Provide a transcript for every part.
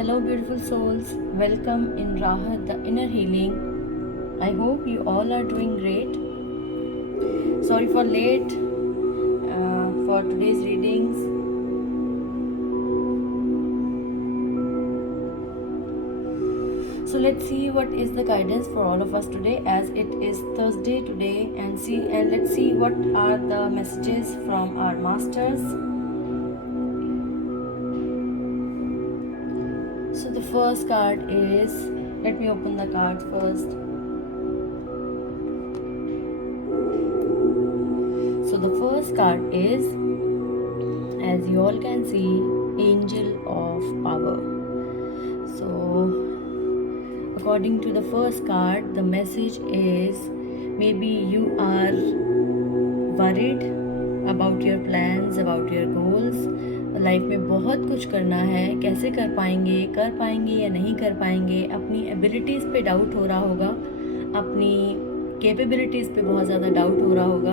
Hello, beautiful souls. Welcome in Rahat, the inner healing. I hope you all are doing great. Sorry for late for today's readings. So let's see what is the guidance for all of us today, as it is Thursday today, and let's see what are the messages from our masters. So the first card is, let me open the cards first. So the first card is, as you all can see, Angel of Power. So according to the first card, the message is, maybe you are worried about your plans, about your goals. Life में बहुत कुछ करना है, कैसे कर पाएंगे या नहीं कर पाएंगे, अपनी एबिलिटीज़ पे डाउट हो रहा होगा, अपनी कैपेबिलिटीज़ पे बहुत ज़्यादा डाउट हो रहा होगा.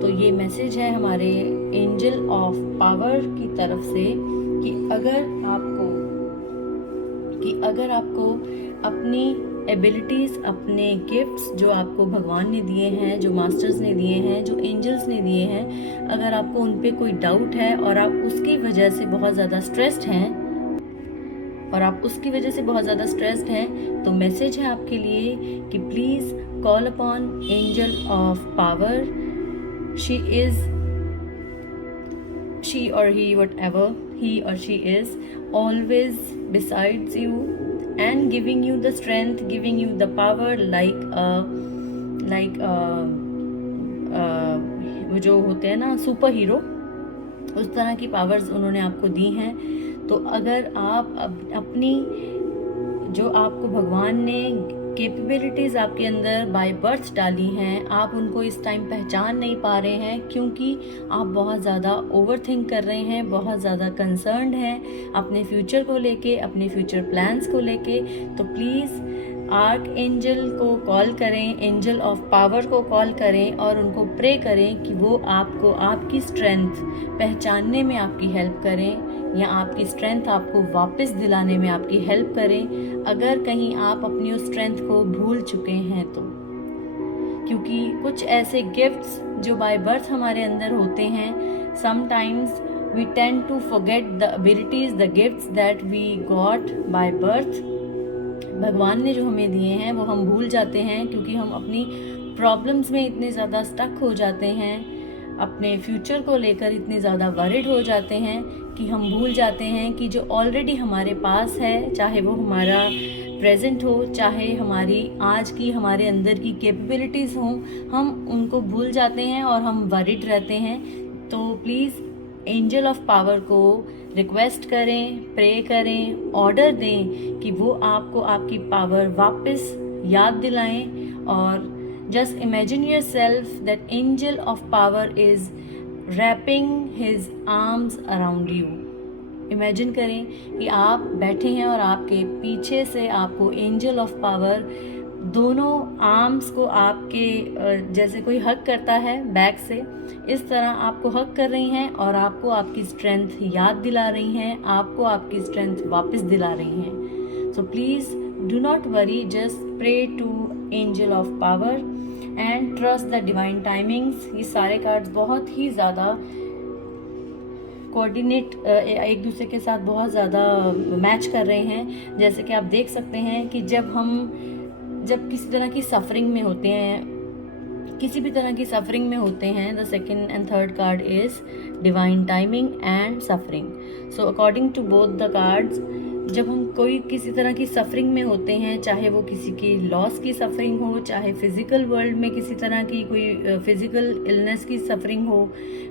तो ये मैसेज है हमारे एंजल ऑफ पावर की तरफ से कि अगर आपको अपनी एबिलिटीज़, अपने गिफ्ट्स जो आपको भगवान ने दिए हैं, जो मास्टर्स ने दिए हैं, जो एंजल्स ने दिए हैं, अगर आपको उन पे कोई डाउट है और आप उसकी वजह से बहुत ज़्यादा स्ट्रेस्ड हैं तो मैसेज है आपके लिए कि please call upon angel of power. She or he, whatever he or she is, always besides you and giving you the strength, giving you the power, वो जो होते हैं ना सुपर हीरो, उस तरह की पावर्स उन्होंने आपको दी हैं. तो अगर आप अपनी जो आपको भगवान ने कैपेबिलिटीज़ आपके अंदर बाय बर्थ डाली हैं, आप उनको इस टाइम पहचान नहीं पा रहे हैं क्योंकि आप बहुत ज़्यादा ओवरथिंक कर रहे हैं, बहुत ज़्यादा कंसर्न्ड हैं अपने फ्यूचर को लेके, अपने फ्यूचर प्लान्स को लेके. तो प्लीज़ आर्क एंजल को कॉल करें, एंजल ऑफ पावर को कॉल करें और उनको प्रे करें कि वो आपको आपकी स्ट्रेंथ पहचानने में आपकी हेल्प करें या आपकी स्ट्रेंथ आपको वापस दिलाने में आपकी हेल्प करें, अगर कहीं आप अपनी उस स्ट्रेंथ को भूल चुके हैं तो. क्योंकि कुछ ऐसे गिफ्ट्स जो बाय बर्थ हमारे अंदर होते हैं, sometimes we tend to forget the abilities, the gifts that we got by birth. भगवान ने जो हमें दिए हैं वो हम भूल जाते हैं क्योंकि हम अपनी प्रॉब्लम्स में इतने ज़्यादा स्टक हो जाते हैं, अपने फ्यूचर को लेकर इतने ज़्यादा वरिड हो जाते हैं कि हम भूल जाते हैं कि जो ऑलरेडी हमारे पास है, चाहे वो हमारा प्रेजेंट हो, चाहे हमारी आज की हमारे अंदर की कैपेबिलिटीज़ हों, हम उनको भूल जाते हैं और हम वरिड रहते हैं. तो प्लीज़ एंजल ऑफ पावर को रिक्वेस्ट करें, प्रे करें, ऑर्डर दें कि वो आपको आपकी पावर वापस याद दिलाएं. और just imagine yourself that angel of power is wrapping his arms around you. Imagine करें कि आप बैठे हैं और आपके पीछे से आपको एंजल ऑफ पावर दोनों आर्म्स को आपके जैसे कोई हग करता है बैक से, इस तरह आपको हग कर रही हैं और आपको आपकी स्ट्रेंथ याद दिला रही हैं, आपको आपकी स्ट्रेंथ वापस दिला रही हैं. So please do not worry, just pray to angel of power and trust the divine timings. ये सारे कार्ड्स बहुत ही ज़्यादा कोऑर्डिनेट एक दूसरे के साथ बहुत ज़्यादा मैच कर रहे हैं. जैसे कि आप देख सकते हैं कि जब किसी तरह की सफरिंग में होते हैं, किसी भी तरह की सफरिंग में होते हैं, the second and third card is divine timing and suffering. So according to both the cards, जब हम कोई किसी तरह की सफरिंग में होते हैं, चाहे वो किसी की लॉस की सफरिंग हो, चाहे फिज़िकल वर्ल्ड में किसी तरह की कोई फिज़िकल इलनेस की सफरिंग हो,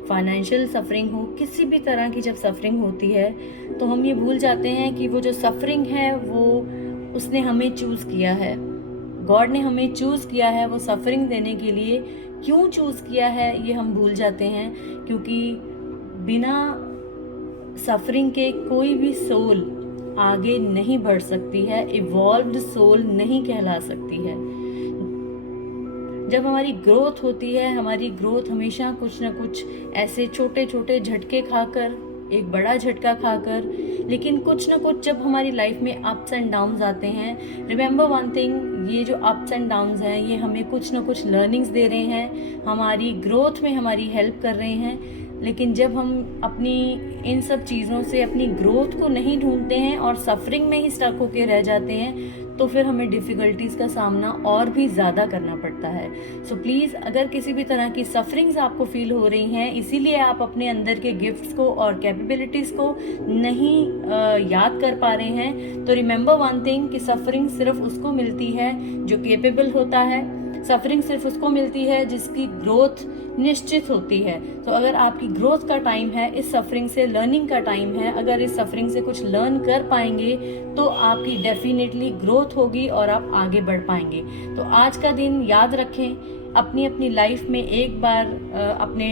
फाइनेंशियल सफरिंग हो, किसी भी तरह की जब सफरिंग होती है तो हम ये भूल जाते हैं कि वो जो सफरिंग है वो उसने हमें चूज़ किया है, गॉड ने हमें चूज़ किया है वो सफरिंग देने के लिए. क्यों चूज़ किया है ये हम भूल जाते हैं, क्योंकि बिना सफरिंग के कोई भी सोल आगे नहीं बढ़ सकती है, इवॉल्व्ड सोल नहीं कहला सकती है. जब हमारी ग्रोथ होती है, हमारी ग्रोथ हमेशा कुछ ना कुछ ऐसे छोटे छोटे झटके खाकर एक बड़ा झटका खाकर, लेकिन कुछ ना कुछ जब हमारी लाइफ में अप्स एंड डाउन्स आते हैं, रिमेंबर वन थिंग, ये जो अप्स एंड डाउन्स हैं ये हमें कुछ ना कुछ लर्निंग्स दे रहे हैं, हमारी ग्रोथ में हमारी हेल्प कर रहे हैं। लेकिन जब हम अपनी इन सब चीज़ों से अपनी ग्रोथ को नहीं ढूंढते हैं और सफरिंग में ही स्टक होके रह जाते हैं, तो फिर हमें डिफ़िकल्टीज़ का सामना और भी ज़्यादा करना पड़ता है। सो प्लीज़, अगर किसी भी तरह की सफरिंग्स आपको फील हो रही हैं, इसीलिए आप अपने अंदर के गिफ्ट्स को और कैपेबिलिटीज़ को नहीं याद कर पा रहे हैं, तो रिमेंबर वन थिंग कि सफरिंग सिर्फ उसको मिलती है जो केपेबल होता है। सफरिंग सिर्फ उसको मिलती है जिसकी ग्रोथ निश्चित होती है। तो अगर आपकी ग्रोथ का टाइम है, इस सफरिंग से लर्निंग का टाइम है, अगर इस सफरिंग से कुछ लर्न कर पाएंगे तो आपकी डेफिनेटली ग्रोथ होगी और आप आगे बढ़ पाएंगे। तो आज का दिन याद रखें, अपनी अपनी लाइफ में एक बार अपने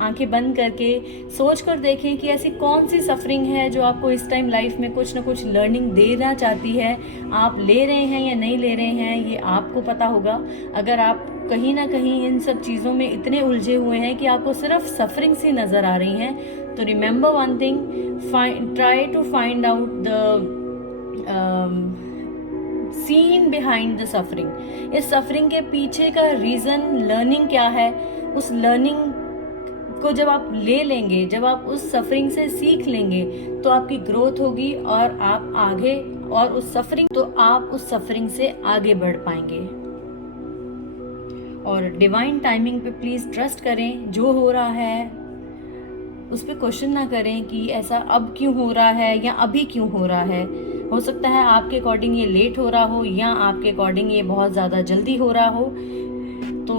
आंखें बंद करके सोच कर देखें कि ऐसी कौन सी सफरिंग है जो आपको इस टाइम लाइफ में कुछ ना कुछ लर्निंग देना चाहती है। आप ले रहे हैं या नहीं ले रहे हैं ये आपको पता होगा। अगर आप कहीं ना कहीं इन सब चीज़ों में इतने उलझे हुए हैं कि आपको सिर्फ सफरिंग सी नज़र आ रही हैं, तो remember one thing, try to find out the scene behind the suffering. इस सफरिंग के पीछे का रीज़न, लर्निंग क्या है, उस लर्निंग को जब आप ले लेंगे, जब आप उस सफरिंग से सीख लेंगे, तो आपकी ग्रोथ होगी और आप आगे, और उस सफरिंग से आगे बढ़ पाएंगे। और डिवाइन टाइमिंग पे प्लीज़ ट्रस्ट करें। जो हो रहा है उस पर क्वेश्चन ना करें कि ऐसा अब क्यों हो रहा है या अभी क्यों हो रहा है। हो सकता है आपके अकॉर्डिंग ये लेट हो रहा हो या आपके अकॉर्डिंग ये बहुत ज़्यादा जल्दी हो रहा हो। तो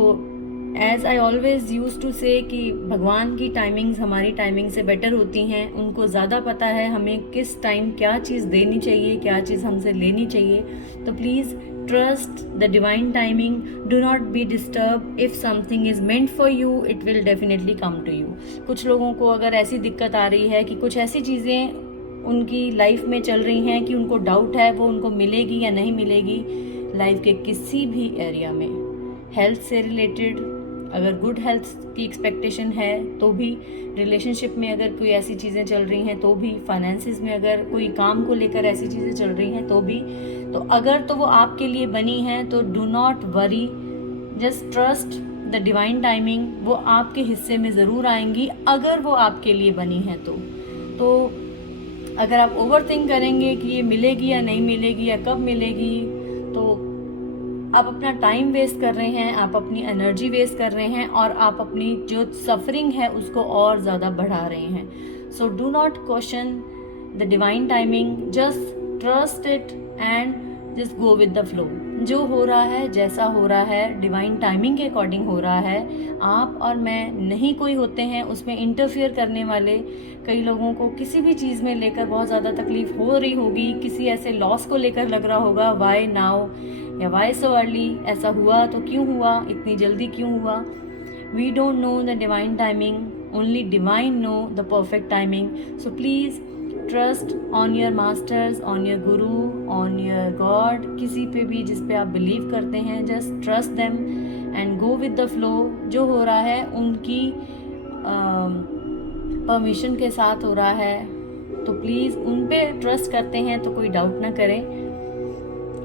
as I always use to say कि भगवान की टाइमिंग्स हमारी टाइमिंग से बेटर होती हैं। उनको ज़्यादा पता है हमें किस टाइम क्या चीज़ देनी चाहिए, क्या चीज़ हमसे लेनी चाहिए। तो please trust the divine timing. Do not be disturbed. If something is meant for you, it will definitely come to you. कुछ लोगों को अगर ऐसी दिक्कत आ रही है कि कुछ ऐसी चीज़ें उनकी लाइफ में चल रही हैं कि उनको डाउट है वो उनको मिलेगी या नहीं मिलेगी, लाइफ के किसी भी एरिया में, हेल्थ से रिलेटेड अगर गुड हेल्थ की एक्सपेक्टेशन है तो भी, रिलेशनशिप में अगर कोई ऐसी चीज़ें चल रही हैं तो भी, फाइनेंसिस में अगर कोई काम को लेकर ऐसी चीज़ें चल रही हैं तो भी, तो अगर तो वो आपके लिए बनी हैं तो do not worry, just trust the divine timing. वो आपके हिस्से में ज़रूर आएंगी अगर वो आपके लिए बनी हैं तो अगर आप ओवर थिंक करेंगे कि ये मिलेगी या नहीं मिलेगी या कब मिलेगी, तो आप अपना टाइम वेस्ट कर रहे हैं, आप अपनी एनर्जी वेस्ट कर रहे हैं और आप अपनी जो सफरिंग है उसको और ज़्यादा बढ़ा रहे हैं। So do not question the divine timing, just trust it and just go with the flow. जो हो रहा है, जैसा हो रहा है, डिवाइन टाइमिंग के अकॉर्डिंग हो रहा है। आप और मैं नहीं कोई होते हैं उसमें इंटरफियर करने वाले। कई लोगों को किसी भी चीज़ में लेकर बहुत ज़्यादा तकलीफ हो रही होगी, किसी ऐसे लॉस को लेकर लग रहा होगा, वाई नाउ या वाई सो अर्ली, ऐसा हुआ तो क्यों हुआ, इतनी जल्दी क्यों हुआ। We don't know the divine timing, only divine know the perfect timing. So please trust on your masters, on your guru, on your God, किसी पे भी जिस पे आप बिलीव करते हैं, just trust them and go with the flow. जो हो रहा है उनकी परमिशन के साथ हो रहा है, तो प्लीज़ उन पे ट्रस्ट करते हैं तो कोई डाउट ना करें।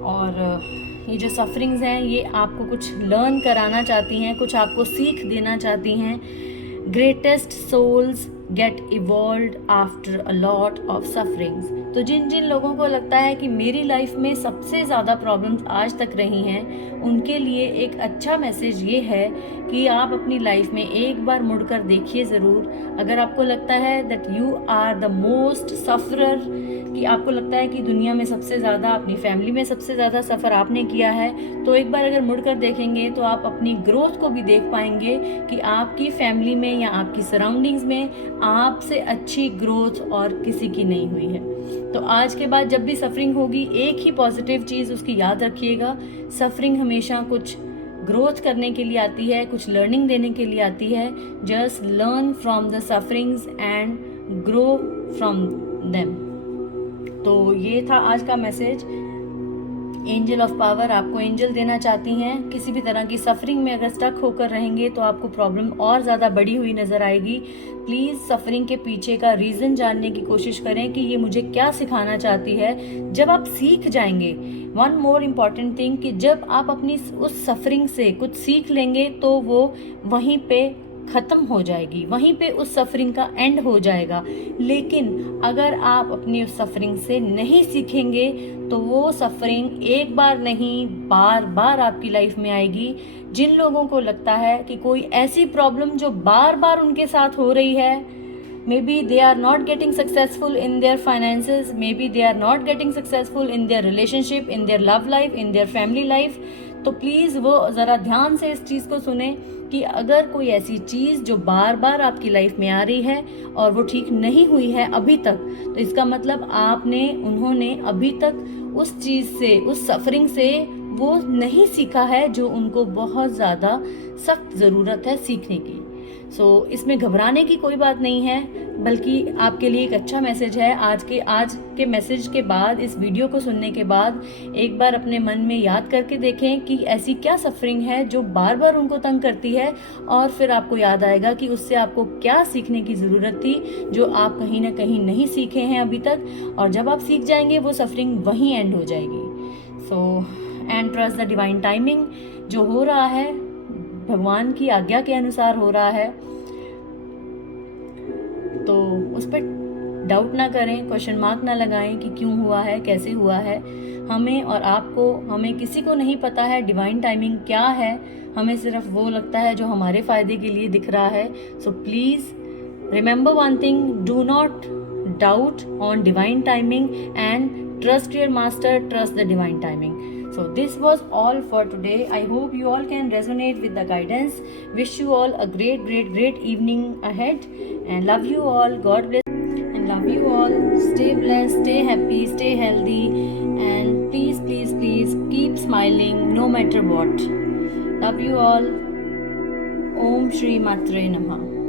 और ये जो सफरिंग्स हैं ये आपको कुछ लर्न कराना चाहती हैं, कुछ आपको सीख देना चाहती हैं। Greatest souls get evolved after a lot of sufferings. तो जिन जिन लोगों को लगता है कि मेरी लाइफ में सबसे ज़्यादा प्रॉब्लम्स आज तक रही हैं, उनके लिए एक अच्छा मैसेज ये है कि आप अपनी लाइफ में एक बार मुड़कर देखिए ज़रूर। अगर आपको लगता है that you are the most sufferer, कि आपको लगता है कि दुनिया में सबसे ज़्यादा, अपनी फैमिली में सबसे ज़्यादा सफ़र आपने किया है, तो एक बार अगर मुड़कर देखेंगे तो आप अपनी ग्रोथ को भी देख पाएंगे कि आपकी फैमिली में या आपकी सराउंडिंग्स में आपसे अच्छी ग्रोथ और किसी की नहीं हुई है। तो आज के बाद जब भी सफरिंग होगी, एक ही पॉजिटिव चीज़ उसकी याद रखिएगा, सफरिंग हमेशा कुछ ग्रोथ करने के लिए आती है, कुछ लर्निंग देने के लिए आती है। Just learn from the sufferings and grow from them. तो ये था आज का मैसेज। एंजल ऑफ पावर आपको एंजल देना चाहती हैं। किसी भी तरह की सफरिंग में अगर स्टक होकर रहेंगे तो आपको प्रॉब्लम और ज़्यादा बड़ी हुई नज़र आएगी। प्लीज़ सफरिंग के पीछे का रीज़न जानने की कोशिश करें कि ये मुझे क्या सिखाना चाहती है। जब आप सीख जाएंगे, वन मोर इम्पॉर्टेंट थिंग, कि जब आप अपनी उस सफरिंग से कुछ सीख लेंगे तो वो वहीं पे ख़त्म हो जाएगी, वहीं पे उस सफरिंग का एंड हो जाएगा। लेकिन अगर आप अपनी उस सफरिंग से नहीं सीखेंगे तो वो सफरिंग एक बार नहीं बार बार आपकी लाइफ में आएगी। जिन लोगों को लगता है कि कोई ऐसी प्रॉब्लम जो बार बार उनके साथ हो रही है, maybe they are not getting successful in their finances, maybe they are not getting successful in their relationship, in their love life, in their family life, तो प्लीज़ वो ज़रा ध्यान से इस चीज़ को सुने कि अगर कोई ऐसी चीज़ जो बार बार आपकी लाइफ में आ रही है और वो ठीक नहीं हुई है अभी तक, तो इसका मतलब उन्होंने अभी तक उस चीज़ से, उस सफरिंग से वो नहीं सीखा है जो उनको बहुत ज़्यादा सख्त ज़रूरत है सीखने की। इसमें घबराने की कोई बात नहीं है, बल्कि आपके लिए एक अच्छा मैसेज है। आज के मैसेज के बाद, इस वीडियो को सुनने के बाद एक बार अपने मन में याद करके देखें कि ऐसी क्या सफरिंग है जो बार बार उनको तंग करती है, और फिर आपको याद आएगा कि उससे आपको क्या सीखने की ज़रूरत थी जो आप कहीं ना कहीं नहीं सीखे हैं अभी तक, और जब आप सीख जाएंगे वो सफरिंग वहीं एंड हो जाएगी। And trust the divine timing. जो हो रहा है भगवान की आज्ञा के अनुसार हो रहा है, तो उस पर डाउट ना करें, क्वेश्चन मार्क ना लगाएं कि क्यों हुआ है, कैसे हुआ है। हमें किसी को नहीं पता है डिवाइन टाइमिंग क्या है, हमें सिर्फ वो लगता है जो हमारे फ़ायदे के लिए दिख रहा है। So please remember one thing, do not doubt on divine timing and trust your master, trust the divine timing. So this was all for today. I hope you all can resonate with the guidance. Wish you all a great evening ahead, and love you all. God bless and love you all. Stay blessed, stay happy, stay healthy, and please keep smiling no matter what. Love you all. Om Shri Matre Namah.